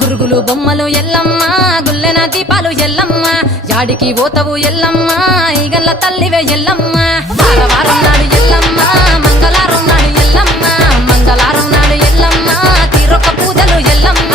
గురుగులు బొమ్మలు ఎల్లమ్మ గుల్లెన దీపాలు ఎల్లమ్మ యాడికి పోతవు ఎల్లమ్మ ఈగల్ల తల్లివే ఎల్లమ్మ వారవారం నాడు ఎల్లమ్మ మంగళవారం నాడు ఎల్లమ్మ మంగళవారం నాడు ఎల్లమ్మ తీరొక్క పూజలు ఎల్లమ్మ